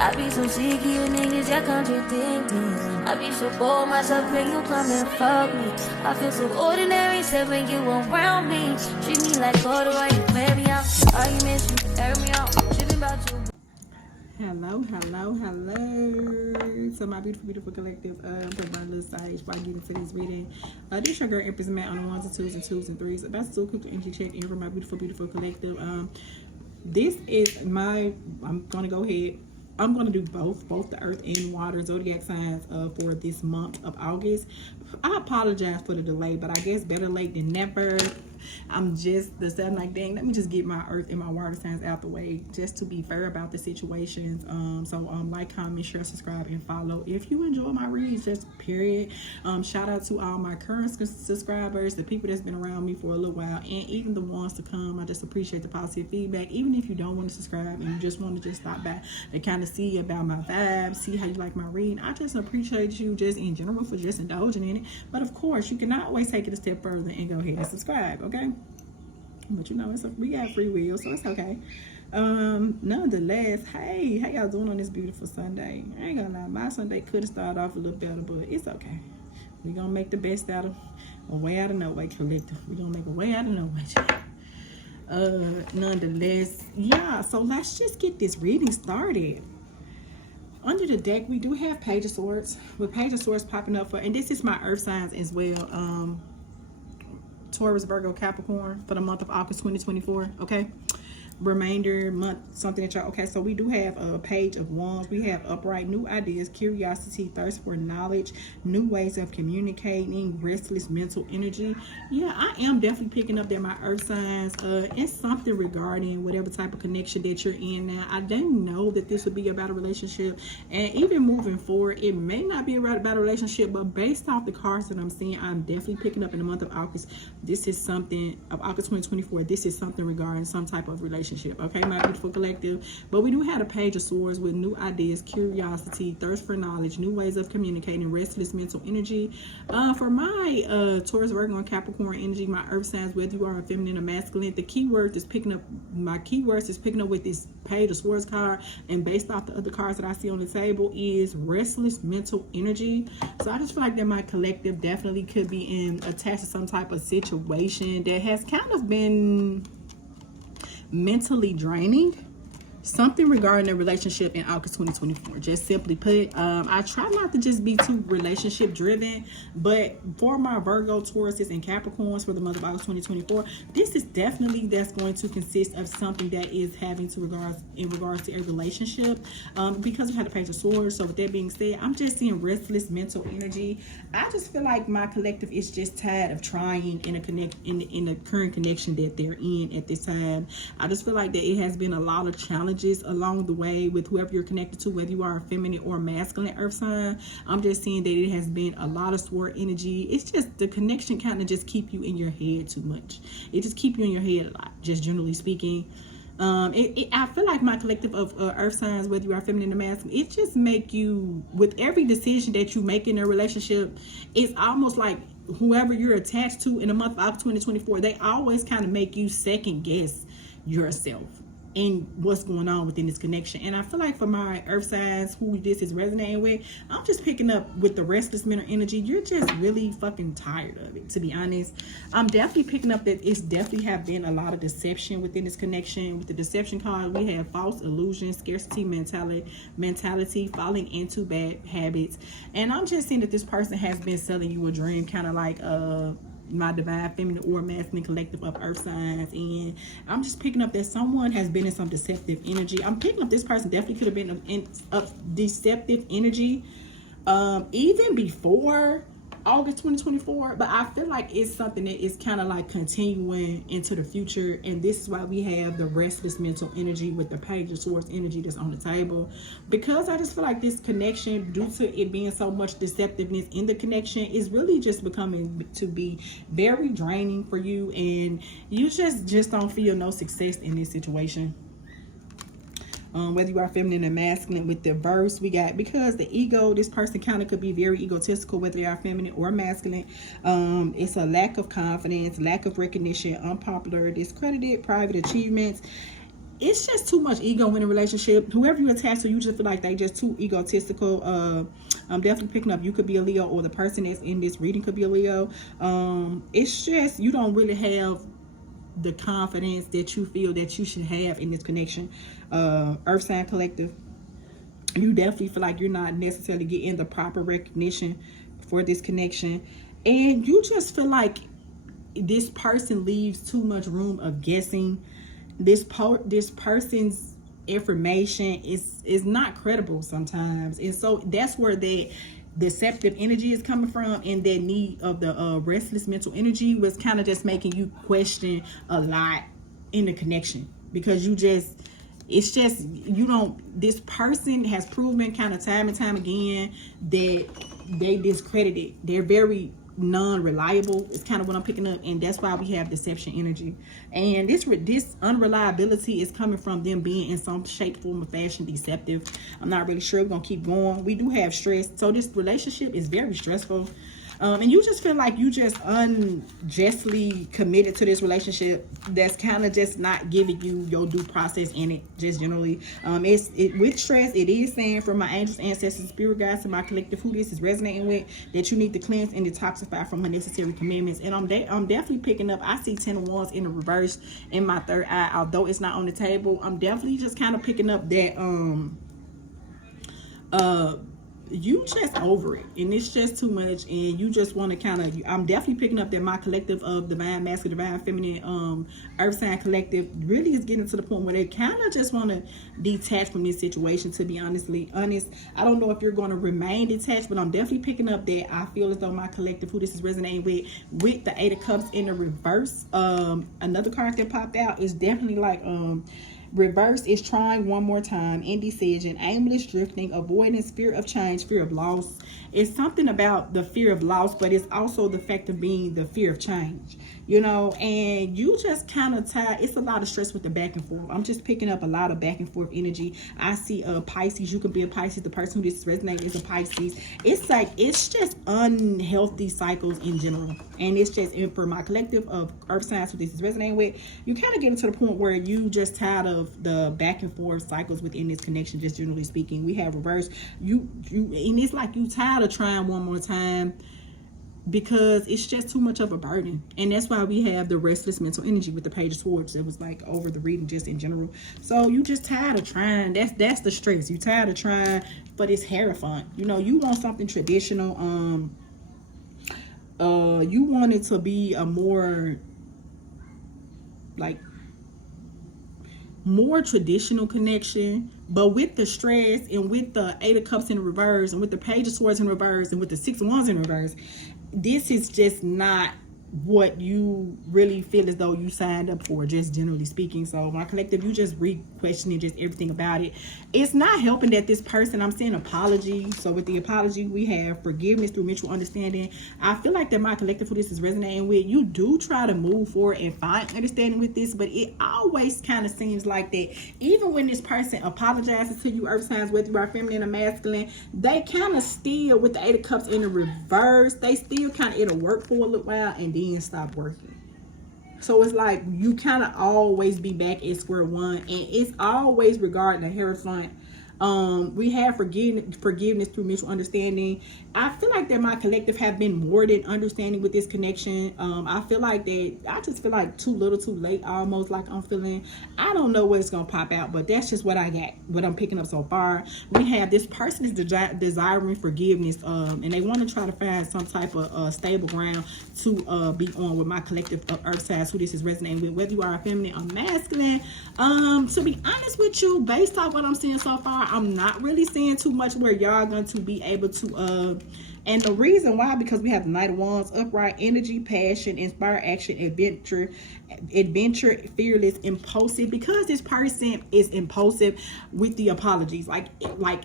I be so sick of you niggas, y'all contradicting. I be so bold myself when you come and fuck me. I feel so ordinary, except when you around me. Treat me like water while you play me out. Arguments, you air me out. Tripping about you. Hello. So my beautiful collective put my little side while getting into this reading. This your girl Empress Matt on the ones and twos and twos and threes. That's so quick energy check in for my beautiful collective. This is my, I'm gonna go ahead. I'm gonna do both the earth and water zodiac signs for this month of August. I apologize for the delay, but I guess better late than never. I'm just like, dang, let me just get my earth and my water signs out the way, just to be fair about the situations. So like, comment, share, subscribe, and follow if you enjoy my reads, just period. Shout out to all my current subscribers, the people that's been around me for a little while, and even the ones to come. I just appreciate the positive feedback. Even if you don't want to subscribe and you just want to just stop by to kind of see about my vibes, see how you like my reading, I just appreciate you just in general for just indulging in it. But of course, you cannot always take it a step further and go ahead and subscribe, okay? But you know, we got free will, so it's okay. Nonetheless, hey, how y'all doing on this beautiful Sunday? I ain't gonna lie, my Sunday could have started off a little better, but it's okay. We're gonna make the best out of a way out of no way, collective. We're gonna make a way out of no way. Nonetheless, yeah, so let's just get this reading started. Under the deck, we do have Page of Swords, with Page of Swords popping up for, and this is my earth signs as well. Taurus, Virgo, Capricorn for the month of August 2024. Okay, remainder month, something that y'all, okay, so we do have a Page of Wands. We have upright, new ideas, curiosity, thirst for knowledge, new ways of communicating, restless mental energy. Yeah, I am definitely picking up that my earth signs, it's something regarding whatever type of connection that you're in now. I didn't know that this would be about a relationship, and even moving forward, it may not be about a relationship, but based off the cards that I'm seeing, I'm definitely picking up in the month of August. This is something of August 2024. This is something regarding some type of relationship. Okay, my beautiful collective. But we do have a Page of Swords with new ideas, curiosity, thirst for knowledge, new ways of communicating, restless mental energy. For my Taurus, Virgo, and Capricorn energy, my earth signs, whether you are a feminine or masculine, the keyword is picking up, my keywords is picking up with this Page of Swords card, and based off the other cards that I see on the table is restless mental energy. So I just feel like that my collective definitely could be attached to some type of situation that has kind of been mentally draining. Something regarding a relationship in August 2024. Just simply put, I try not to just be too relationship driven, but for my Virgo, Tauruses, and Capricorns for the month of August 2024, this is definitely that's going to consist of something that is having to in regards to a relationship, because we had a Page of Swords. So with that being said, I'm just seeing restless mental energy. I just feel like my collective is just tired of trying in the current connection that they're in at this time. I just feel like that it has been a lot of challenges along the way with whoever you're connected to, whether you are a feminine or masculine earth sign. I'm just seeing that it has been a lot of sword energy. It's just the connection kind of just keep you in your head too much. It just keep you in your head a lot, just generally speaking. I feel like my collective of earth signs, whether you are feminine or masculine, it just make you, with every decision that you make in a relationship, it's almost like whoever you're attached to in the month of August 2024, they always kind of make you second guess yourself and what's going on within this connection. And I feel like for my earth signs who this is resonating with, I'm just picking up with the restless mental energy. You're just really fucking tired of it, to be honest. I'm definitely picking up that it's definitely have been a lot of deception within this connection. With the deception card, we have false illusions, scarcity mentality, falling into bad habits. And I'm just seeing that this person has been selling you a dream, kind of like my divine feminine or masculine collective of earth signs. And I'm just picking up that someone has been in some deceptive energy. I'm picking up this person definitely could have been in deceptive energy even before August 2024, but I feel like it's something that is kind of like continuing into the future. And this is why we have the restless mental energy with the Page of Swords energy that's on the table, because I just feel like this connection, due to it being so much deceptiveness in the connection, is really just becoming to be very draining for you, and you just don't feel no success in this situation. Whether you are feminine or masculine, with the verse we got, because the ego, this person kind of could be very egotistical, whether they are feminine or masculine. It's a lack of confidence, lack of recognition, unpopular, discredited, private achievements. it's just too much ego in a relationship. Whoever you attach to, you just feel like they just too egotistical. I'm definitely picking up you could be a Leo, or the person that's in this reading could be a Leo. It's just you don't really have the confidence that you feel that you should have in this connection. Earth sign collective, you definitely feel like you're not necessarily getting the proper recognition for this connection, and you just feel like this person leaves too much room of guessing. This person's information is not credible sometimes, and so that's where that deceptive energy is coming from, and that need of the restless mental energy was kind of just making you question a lot in the connection, because it's just you don't, this person has proven kind of time and time again that they discredited, they're very non-reliable. It's kind of what I'm picking up, and that's why we have deception energy, and this unreliability is coming from them being in some shape, form, or fashion deceptive. I'm not really sure. We're gonna keep going. We do have stress, so this relationship is very stressful, and you just feel like you just unjustly committed to this relationship that's kind of just not giving you your due process in it, just generally. With stress, it is saying from my angels, ancestors, spirit guides, and my collective, who this is resonating with, that you need to cleanse and detoxify from unnecessary commitments. And I'm definitely picking up, I see 10 of Wands in the reverse in my third eye, although it's not on the table. I'm definitely just kind of picking up that you just over it, and it's just too much, and you just want to kind of, I'm definitely picking up that my collective of divine masculine, divine feminine, earth sign collective really is getting to the point where they kind of just want to detach from this situation. To be honest, I don't know if you're going to remain detached, but I'm definitely picking up that I feel as though my collective, who this is resonating with the Eight of Cups in the reverse. Another card that popped out is definitely like reverse is trying one more time, indecision, aimless drifting, avoidance, fear of change, fear of loss. It's something about the fear of loss, but it's also the fact of being the fear of change, you know, and you just kind of it's a lot of stress with the back and forth. I'm just picking up a lot of back and forth energy. I see Pisces. You could be a Pisces. The person who this is resonating is a Pisces. It's like, it's just unhealthy cycles in general, and it's just, and for my collective of earth signs who this is resonating with, you kind of get to the point where you just tired of the back and forth cycles within this connection, just generally speaking. We have reverse, you and it's like you tired of trying one more time because it's just too much of a burden. And that's why we have the restless mental energy with the Page of Swords that was like over the reading just in general. So you just tired of trying. That's the stress. You tired of trying, but it's Hierophant. You know, you want something traditional. You want it to be a more traditional connection, but with the stress and with the Eight of Cups in reverse and with the Page of Swords in reverse and with the Six of Wands in reverse, this is just not what you really feel as though you signed up for, just generally speaking. So my collective, you just re-questioning just everything about it. It's not helping that this person, I'm saying apology. So with the apology, we have forgiveness through mutual understanding. I feel like that my collective, who this is resonating with, you do try to move forward and find understanding with this, but it always kind of seems like that even when this person apologizes to you, earth signs, whether you are feminine or masculine, they kind of still, with the Eight of Cups in the reverse, they still kind of, it'll work for a little while and then stop working. So it's like you kind of always be back at square one, and it's always regarding the Hierophant. We have forgiveness through mutual understanding. I feel like that my collective have been more than understanding with this connection. I feel like that I just feel like too little too late, almost like I'm feeling. I don't know what's gonna pop out, but that's just what I got, what I'm picking up so far. We have this person is desiring forgiveness, and they want to try to find some type of stable ground to be on with my collective of earth signs, who this is resonating with, whether you are a feminine or masculine. To be honest with you, based off what I'm seeing so far, I'm not really seeing too much where y'all going to be able to and the reason why, because we have the Knight of Wands, upright energy, passion, inspire action, adventure, fearless, impulsive, because this person is impulsive with the apologies, like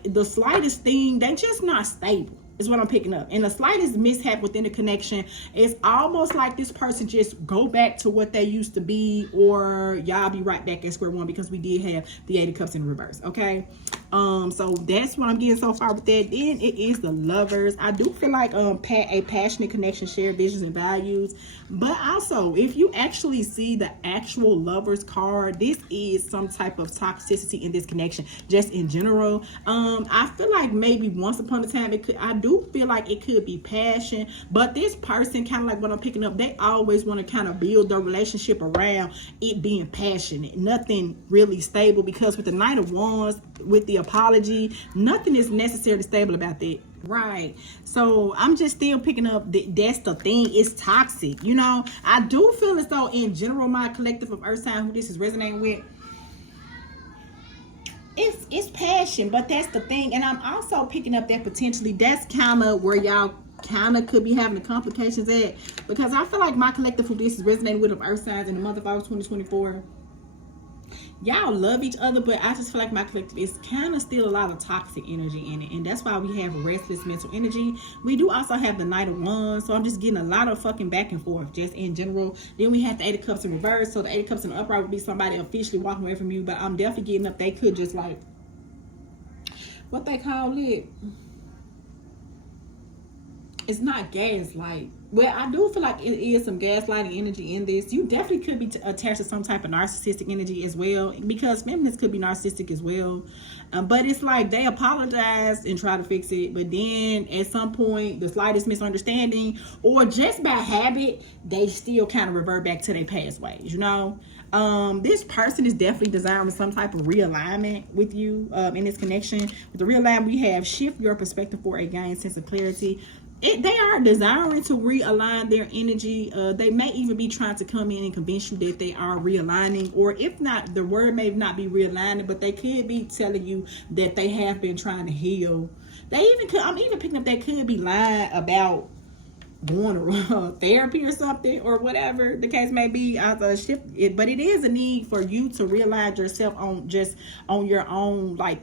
the slightest thing, they just not stable is what I'm picking up. And the slightest mishap within the connection, it's almost like this person just go back to what they used to be, or y'all be right back at square one, because we did have the Eight of Cups in reverse. Okay, So that's what I'm getting so far with that. Then it is the Lovers. I do feel like a passionate connection, shared visions and values. But also, if you actually see the actual Lovers card, this is some type of toxicity in this connection, just in general. I feel like maybe once upon a time I do feel like it could be passion, but this person, kind of like what I'm picking up, they always want to kind of build their relationship around it being passionate, nothing really stable, because with the Knight of Wands, with the apology, nothing is necessarily stable about that. Right. So I'm just still picking up that's the thing. It's toxic. You know, I do feel as though in general, my collective of Earth sign who this is resonating with, it's passion, but that's the thing. And I'm also picking up that potentially that's kind of where y'all kind of could be having the complications at, because I feel like my collective who this is resonating with of Earth signs in the month of August 2024, y'all love each other, but I just feel like my collective is kind of still a lot of toxic energy in it, and that's why we have restless mental energy. We do also have the Knight of Wands, so I'm just getting a lot of fucking back and forth just in general. Then we have the Eight of Cups in reverse, so the Eight of Cups in the upright would be somebody officially walking away from you, but I'm definitely getting up they could just like, what they call it, it's not gaslight. Well, I do feel like it is some gaslighting energy in this. You definitely could be attached to some type of narcissistic energy as well, because feminists could be narcissistic as well. But it's like they apologize and try to fix it, but then at some point, the slightest misunderstanding or just by habit, they still kind of revert back to their past ways, you know? This person is definitely desiring some type of realignment with you in this connection. With the realignment, we have shift your perspective for a gained sense of clarity. They are desiring to realign their energy. They may even be trying to come in and convince you that they are realigning, or if not, the word may not be realigning, but they could be telling you that they have been trying to heal. They even could, I'm even picking up, they could be lying about going to therapy or something, or whatever the case may be. But it is a need for you to realize yourself on your own, like,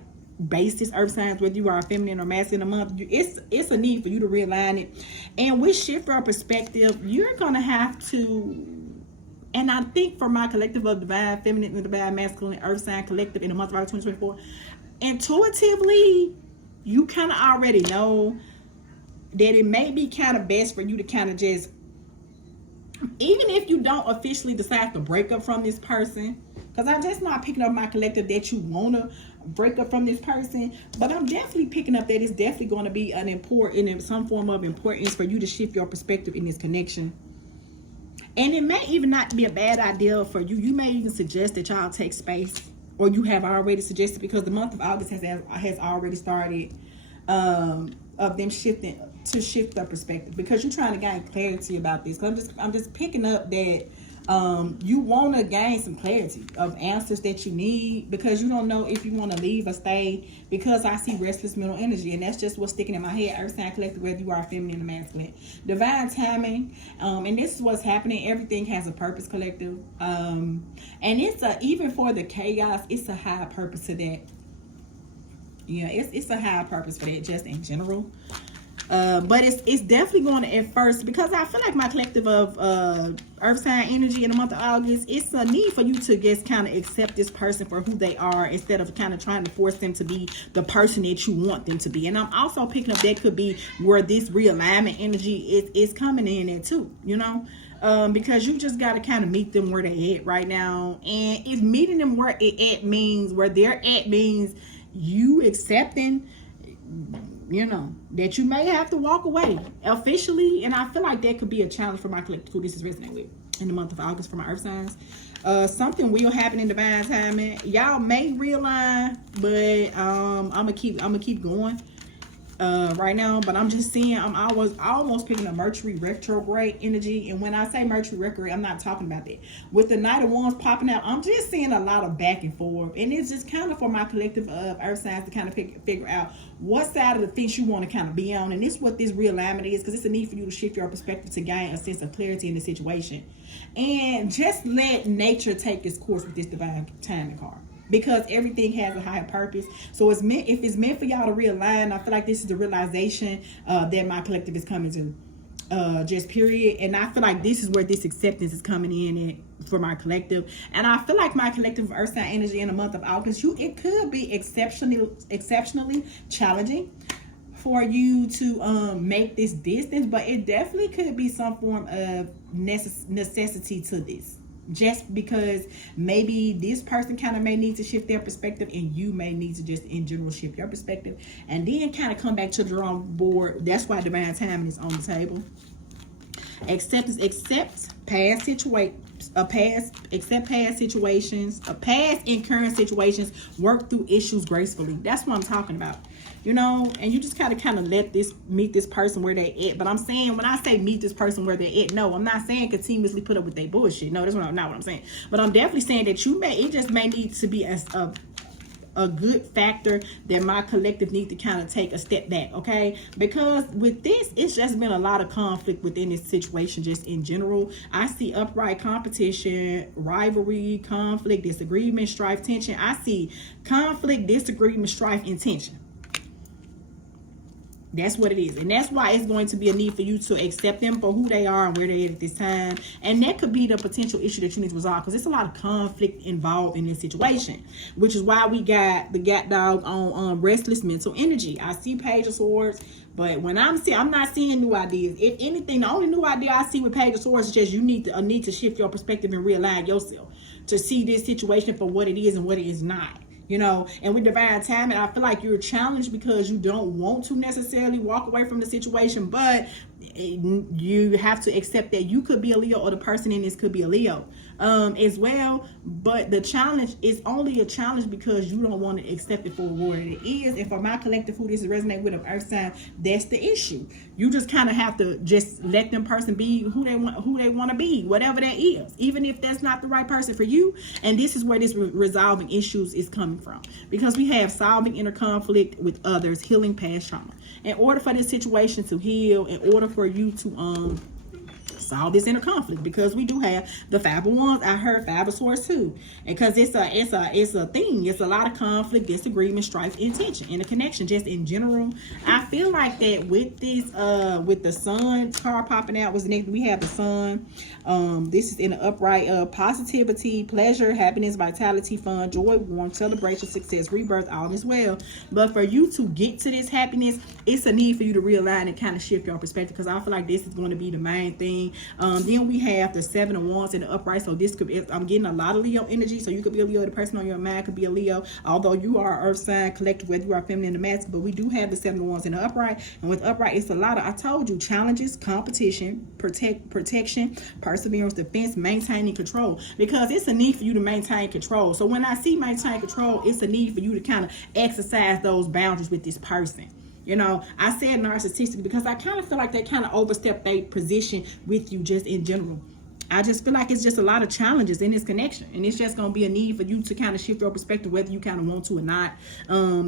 basis, Earth signs, whether you are a feminine or masculine a month. It's a need for you to realign it. And with shift our perspective, you're gonna have to, and I think for my collective of divine feminine and divine masculine Earth sign collective in the month of August 2024, intuitively you kind of already know that it may be kind of best for you to kind of just, even if you don't officially decide to break up from this person, because I'm just not picking up my collective that you want to break up from this person, but I'm definitely picking up that it's definitely going to be some form of importance for you to shift your perspective in this connection. And it may even not be a bad idea for you. You may even suggest that y'all take space, or you have already suggested, because the month of August has already started of them shift their perspective, because you're trying to gain clarity about this. I'm just picking up that you want to gain some clarity of answers that you need, because you don't know if you want to leave or stay, because I see restless mental energy, and that's just what's sticking in my head. Earth sign collective, whether you are feminine or masculine, divine timing, and this is what's happening. Everything has a purpose, collective, and it's even for the chaos, it's a high purpose to that. Yeah, it's a high purpose for that, just in general. But it's definitely going to, at first, because I feel like my collective of Earth sign energy in the month of August, it's a need for you to just kind of accept this person for who they are, instead of kind of trying to force them to be the person that you want them to be. And I'm also picking up that could be where this realignment energy is coming in at too, you know? Because you just got to kind of meet them where they at right now. And if meeting them where they're at means you accepting, you know, that you may have to walk away officially. And I feel like that could be a challenge for my collective who this is resonating with in the month of August for my Earth signs. Something will happen in divine timing. Y'all may realign, but I'm gonna keep going right now. But I'm just seeing, I'm almost picking a Mercury retrograde energy. And when I say Mercury retrograde, I'm not talking about that. With the Knight of Wands popping out, I'm just seeing a lot of back and forth, and it's just kind of for my collective of Earth signs to kind of figure out what side of the fence you want to kind of be on. And this is what this realignment is, because it's a need for you to shift your perspective to gain a sense of clarity in the situation, and just let nature take its course with this divine timing card, because everything has a higher purpose. So if it's meant for y'all to realign, I feel like this is the realization that my collective is coming to. just period. And I feel like this is where this acceptance is coming in at for my collective. And I feel like my collective earth sign energy in the month of August, it could be exceptionally challenging for you to make this distance, but it definitely could be some form of necessity to this, just because maybe this person kind of may need to shift their perspective, and you may need to just in general shift your perspective, and then kind of come back to the drawing board. That's why divine timing is on the table. Acceptance, accept past situations, accept past situations, past and current situations, work through issues gracefully. That's what I'm talking about. You know, and you just kind of let this meet this person where they at. But I'm saying, when I say meet this person where they at, no, I'm not saying continuously put up with their bullshit. No, that's not what I'm saying. But I'm definitely saying that it just may need to be a good factor that my collective need to kind of take a step back, okay? Because with this, it's just been a lot of conflict within this situation, just in general. I see upright competition, rivalry, conflict, disagreement, strife, tension. I see conflict, disagreement, strife, and tension. That's what it is. And that's why it's going to be a need for you to accept them for who they are and where they are at this time. And that could be the potential issue that you need to resolve, because there's a lot of conflict involved in this situation, which is why we got the gat dog on restless mental energy. I see Page of Swords, but when I'm not seeing new ideas. If anything, the only new idea I see with Page of Swords is just you need to shift your perspective and realign yourself to see this situation for what it is and what it is not. You know, and with divine timing, I feel like you're challenged because you don't want to necessarily walk away from the situation, but you have to accept that you could be a Leo, or the person in this could be a Leo as well. But the challenge is only a challenge because you don't want to accept it for what it is. And for my collective, who this resonate with, of earth sign, that's the issue. You just kind of have to just let them person be who they want to be, whatever that is, even if that's not the right person for you. And this is where this resolving issues is coming from, because we have solving inner conflict with others, healing past trauma. In order for this situation to heal, in order for you to solve this inner conflict, because we do have the Five of Wands. I heard Five of Swords too, and because it's a thing. It's a lot of conflict, disagreement, strife, intention, and a connection just in general. I feel like that with this with the Sun card popping out was next. We have the Sun. This is in the upright positivity, pleasure, happiness, vitality, fun, joy, warmth, celebration, success, rebirth, all is well. But for you to get to this happiness, it's a need for you to realign and kind of shift your perspective, because I feel like this is going to be the main thing. Then we have the Seven of Wands in the upright. So this could be, I'm getting a lot of Leo energy. So you could be a Leo. The person on your mind could be a Leo. Although you are earth sign collective, whether you are feminine or masculine, but we do have the Seven of Wands in the upright. And with upright, it's a lot of, I told you, challenges, competition, protection, perseverance, defense, maintaining control. Because it's a need for you to maintain control. So when I see maintain control, it's a need for you to kind of exercise those boundaries with this person. You know, I said narcissistic because I kind of feel like they kind of overstep their position with you just in general. I just feel like it's just a lot of challenges in this connection, and it's just going to be a need for you to kind of shift your perspective, whether you kind of want to or not.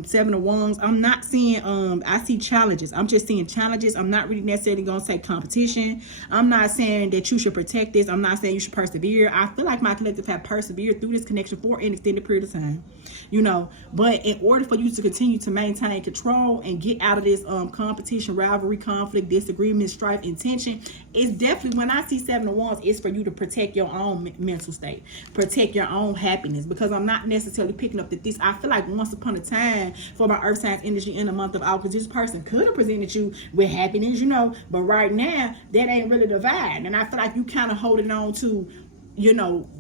Seven of Wands, I'm not seeing, I see challenges. I'm just seeing challenges. I'm not really necessarily going to say competition. I'm not saying that you should protect this. I'm not saying you should persevere. I feel like my collective have persevered through this connection for an extended period of time, you know, but in order for you to continue to maintain control and get out of this competition, rivalry, conflict, disagreement, strife, and tension, it's definitely, when I see Seven of Wands, it's for you to protect your own mental state, protect your own happiness, because I'm not necessarily picking up that this, I feel like once upon a time for my earth signs energy in the month of August, this person could have presented you with happiness, you know, but right now that ain't really the vibe. And I feel like you kind of holding on to, you know,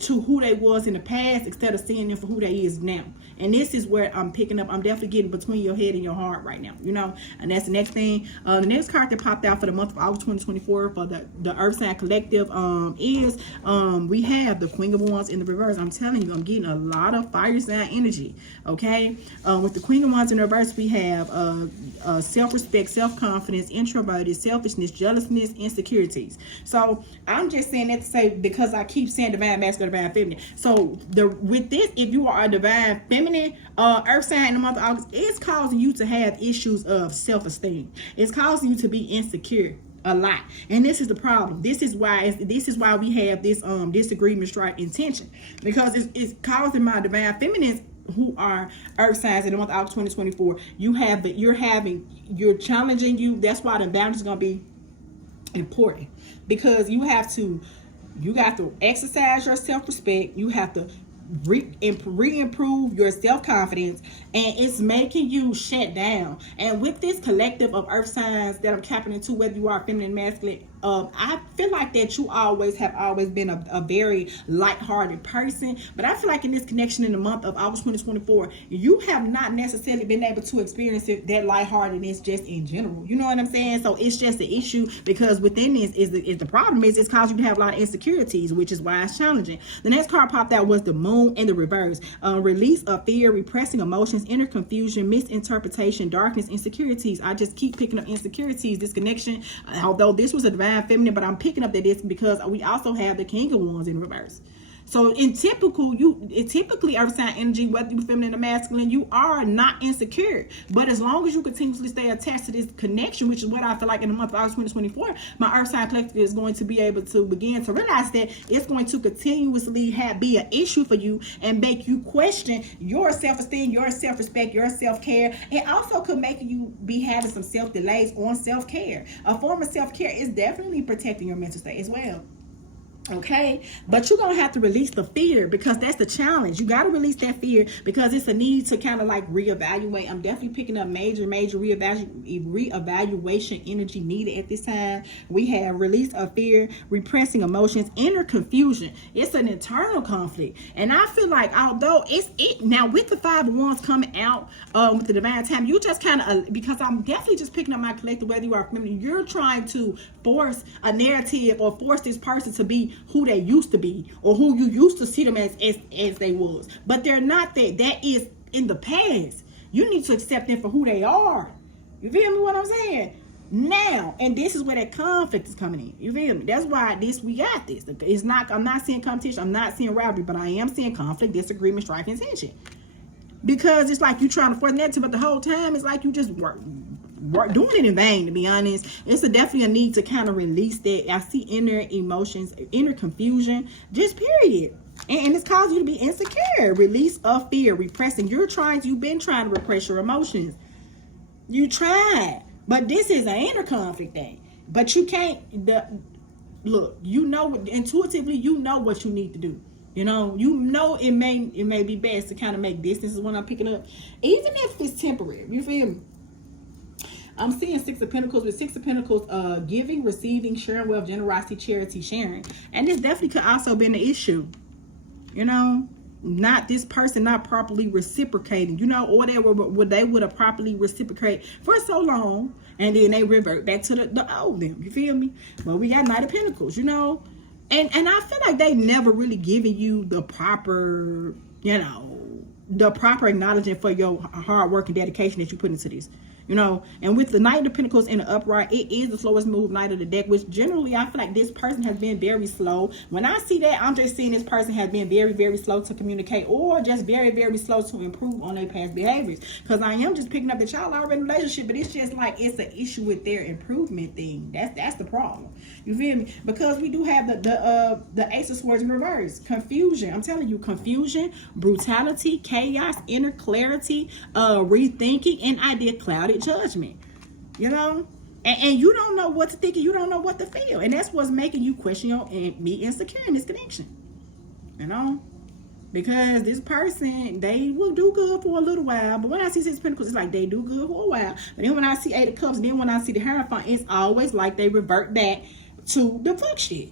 to who they was in the past instead of seeing them for who they is now. And this is where I'm picking up. I'm definitely getting between your head and your heart right now, you know. And that's the next thing. The next card that popped out for the month of August 2024 for the Earth Sign Collective is we have the Queen of Wands in the reverse. I'm telling you, I'm getting a lot of fire sign energy, okay? With the Queen of Wands in the reverse, we have self-respect, self-confidence, introverted, selfishness, jealousness, insecurities. So I'm just saying that to say, because I keep saying divine masculine, divine feminine. So with this, if you are a divine feminine earth sign in the month of August, it's causing you to have issues of self-esteem. It's causing you to be insecure a lot, and this is the problem. This is why we have this disagreement, strife, intention, because it's causing my divine feminines who are earth signs in the month of August 2024. You're challenging you. That's why the boundaries is gonna be important, because you got to exercise your self-respect. You have to re-improve your self-confidence, and it's making you shut down. And with this collective of earth signs that I'm tapping into, whether you are feminine, masculine, I feel like that you have always been a very light-hearted person, but I feel like in this connection in the month of August 2024, you have not necessarily been able to experience that lightheartedness just in general. You know what I'm saying? So it's just an issue, because within this is the problem is it's causing you to have a lot of insecurities, which is why it's challenging. The next card popped out was the moon in the reverse. Release of fear, repressing emotions, inner confusion, misinterpretation, darkness, insecurities. I just keep picking up insecurities, this connection, although this was a divine feminine, but I'm picking up that this because we also have the King of Wands in reverse. So typically earth sign energy, whether you're feminine or masculine, you are not insecure. But as long as you continuously stay attached to this connection, which is what I feel like in the month of August 2024, my earth sign collective is going to be able to begin to realize that it's going to continuously be an issue for you and make you question your self-esteem, your self-respect, your self-care, and also could make you be having some self-delays on self-care. A form of self-care is definitely protecting your mental state as well. Okay, but you're gonna have to release the fear, because that's the challenge. You got to release that fear, because it's a need to kind of like reevaluate. I'm definitely picking up major reevaluation energy needed at this time. We have release of fear, repressing emotions, inner confusion. It's an internal conflict, and I feel like although now with the 5 of Wands coming out with the divine time, you just kind of because I'm definitely just picking up my collective, whether you are feminine, you're trying to force a narrative or force this person to be who they used to be, or who you used to see them as they was, but they're not that. That is in the past. You need to accept them for who they are. You feel me what I'm saying? Now, and this is where that conflict is coming in. You feel me? That's why we got this. It's not, I'm not seeing competition, I'm not seeing rivalry, but I am seeing conflict, disagreement, strife, and tension. Because it's like you trying to force that, but the whole time it's like you just work doing it in vain, to be honest. It's definitely a need to kind of release that. I see inner emotions, inner confusion, just period. And it's causing you to be insecure. Release of fear, repressing. You've been trying to repress your emotions. You tried. But this is an inner conflict thing. But you can't, look, you know, intuitively, you know what you need to do. You know it may be best to kind of make distance, is what I'm picking up. Even if it's temporary, you feel me? I'm seeing 6 of Pentacles. With 6 of Pentacles, giving, receiving, sharing wealth, generosity, charity, sharing. And this definitely could also be an issue. You know, not this person not properly reciprocating, you know, or they would have properly reciprocated for so long, and then they revert back to the old them. You feel me? But we got Knight of Pentacles, you know. And I feel like they never really giving you the proper, you know, the proper acknowledgement for your hard work and dedication that you put into this. You know, and with the Knight of Pentacles in the upright, it is the slowest move Knight of the deck, which generally I feel like this person has been very slow. When I see that, I'm just seeing this person has been very, very slow to communicate, or just very, very slow to improve on their past behaviors. Because I am just picking up the child already in a relationship, but it's just like it's an issue with their improvement thing. That's the problem. You feel me? Because we do have the Ace of Swords in reverse. Confusion. I'm telling you, confusion, brutality, chaos, inner clarity, rethinking, and idea clouded judgment. You know, and you don't know what to think, and you don't know what to feel, and that's what's making you question and be insecure in this connection. You know, because this person, they will do good for a little while, but when I see 6 of Pentacles, it's like they do good for a while. But then when I see 8 of Cups, then when I see the Hierophant, it's always like they revert back to the fuck shit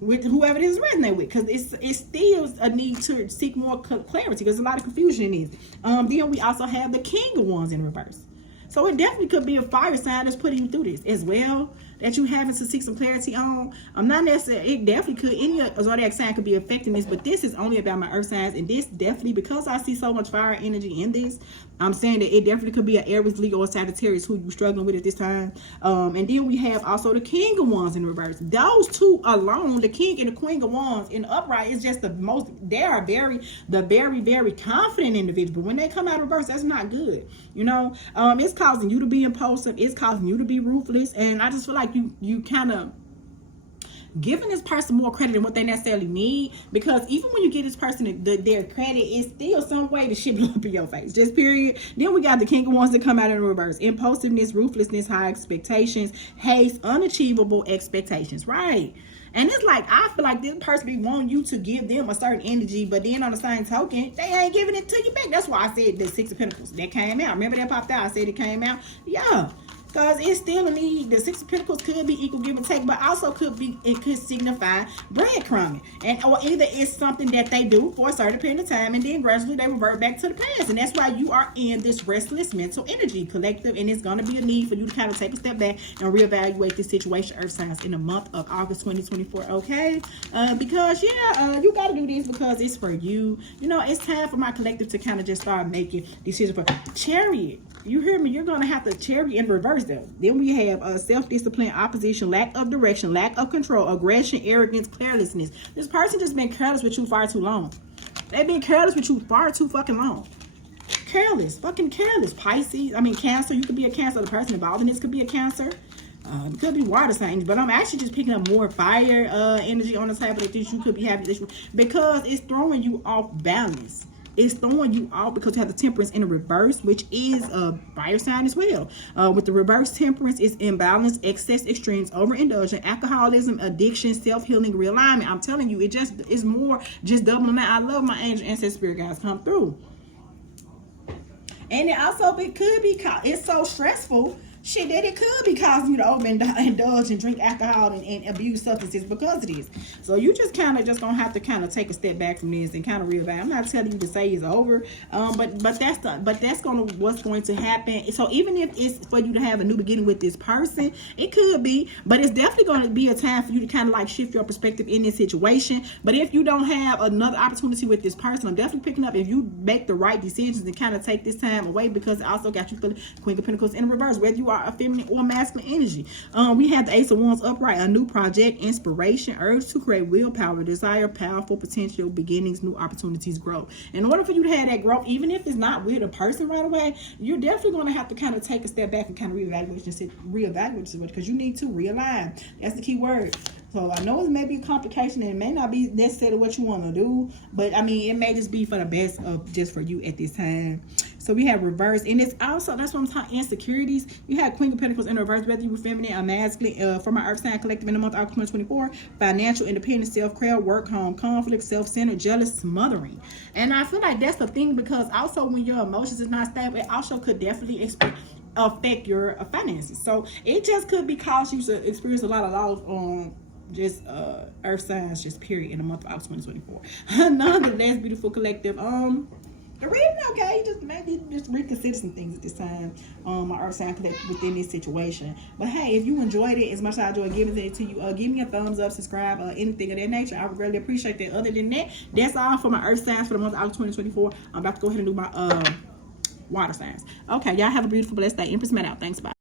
with whoever it is resonate with, because it's still a need to seek more clarity, because a lot of confusion in this. Then we also have the King of Wands in reverse. So it definitely could be a fire sign that's putting you through this as well, that you having to seek some clarity on. I'm not necessarily, it definitely could, any zodiac sign could be affecting this, but this is only about my earth signs, and this definitely, because I see so much fire energy in this, I'm saying that it definitely could be an Aries, Leo, or Sagittarius who you're struggling with at this time. And then we have also the King of Wands in reverse. Those two alone, the King and the Queen of Wands in the upright, is just the most, they are very, very confident individuals. But when they come out of reverse, that's not good. You know, it's causing you to be impulsive. It's causing you to be ruthless. And I just feel like you kind of, giving this person more credit than what they necessarily need, because even when you give this person their credit, it's still some way to shit blow up in your face, just period. Then we got the King of Wands that come out in reverse: impulsiveness, ruthlessness, high expectations, haste, unachievable expectations, right? And it's like, I feel like this person be wanting you to give them a certain energy, but then on the same token, they ain't giving it to you back. That's why I said the Six of Pentacles that came out. Remember that popped out? I said it came out. Yeah. Because it's still a need. The Six of Pentacles could be equal give and take, but also it could signify breadcrumbing. And or either it's something that they do for a certain period of time, and then gradually they revert back to the past. And that's why you are in this restless mental energy collective, and it's going to be a need for you to kind of take a step back and reevaluate this situation, Earth signs, in the month of August 2024, okay? Because, you got to do this because it's for you. You know, it's time for my collective to kind of just start making decisions for Chariot. You hear me? You're going to have to Chariot in reverse them. Then we have self-discipline, opposition, lack of direction, lack of control, aggression, arrogance, carelessness. This person just been careless with you far too long. They've been careless with you far too fucking long. Careless, fucking careless. Pisces, Cancer. You could be a Cancer. The person involved in this could be a Cancer. It could be water signs, but I'm actually just picking up more fire energy on the type of things you could be having because it's throwing you off balance. It's throwing you off because you have the Temperance in the reverse, which is a fire sign as well. With the reverse Temperance, it's imbalance, excess, extremes, overindulgence, alcoholism, addiction, self-healing, realignment. I'm telling you, it's more just doubling that. I love my angel ancestor spirit guys come through. And it also could be, it's so stressful. Shit, that it could be causing you to overindulge and drink alcohol and abuse substances because of this. So you just kind of gonna have to kind of take a step back from this and kind of reevaluate. I'm not telling you to say it's over, but that's what's going to happen. So even if it's for you to have a new beginning with this person, it could be, but it's definitely going to be a time for you to kind of like shift your perspective in this situation. But if you don't have another opportunity with this person, I'm definitely picking up if you make the right decisions and kind of take this time away, because it also got you for the Queen of Pentacles in reverse, whether you are a feminine or masculine energy. We have the Ace of Wands upright, a new project, inspiration, urge to create, willpower, desire, powerful potential, beginnings, new opportunities, growth. In order for you to have that growth, even if it's not with a person right away, you're definitely going to have to kind of take a step back and kind of reevaluate because you need to realign. That's the key word. So I know it may be a complication and it may not be necessarily what you want to do, but it may just be for the best of just for you at this time. So we have reverse, and it's also, that's what I'm talking, insecurities. You have Queen of Pentacles in reverse, whether you were feminine or masculine, for my Earth sign collective in the month of August 2024. Financial independence, self-care, work, home, conflict, self-centered, jealous, smothering. And I feel like that's the thing, because also when your emotions is not stable, it also could definitely affect your finances. So it just could be cause you to experience a lot of loss on just Earth signs, just period, in the month of August 2024. Nonetheless, beautiful collective, the reading, okay, just maybe just reconsider some things at this time. My Earth sign collective within this situation. But hey, if you enjoyed it as much as I enjoyed giving it to you, give me a thumbs up, subscribe, anything of that nature. I would really appreciate that. Other than that, that's all for my Earth signs for the month of August 2024. I'm about to go ahead and do my water signs. Okay, y'all have a beautiful, blessed day. Empress Met out. Thanks, bye.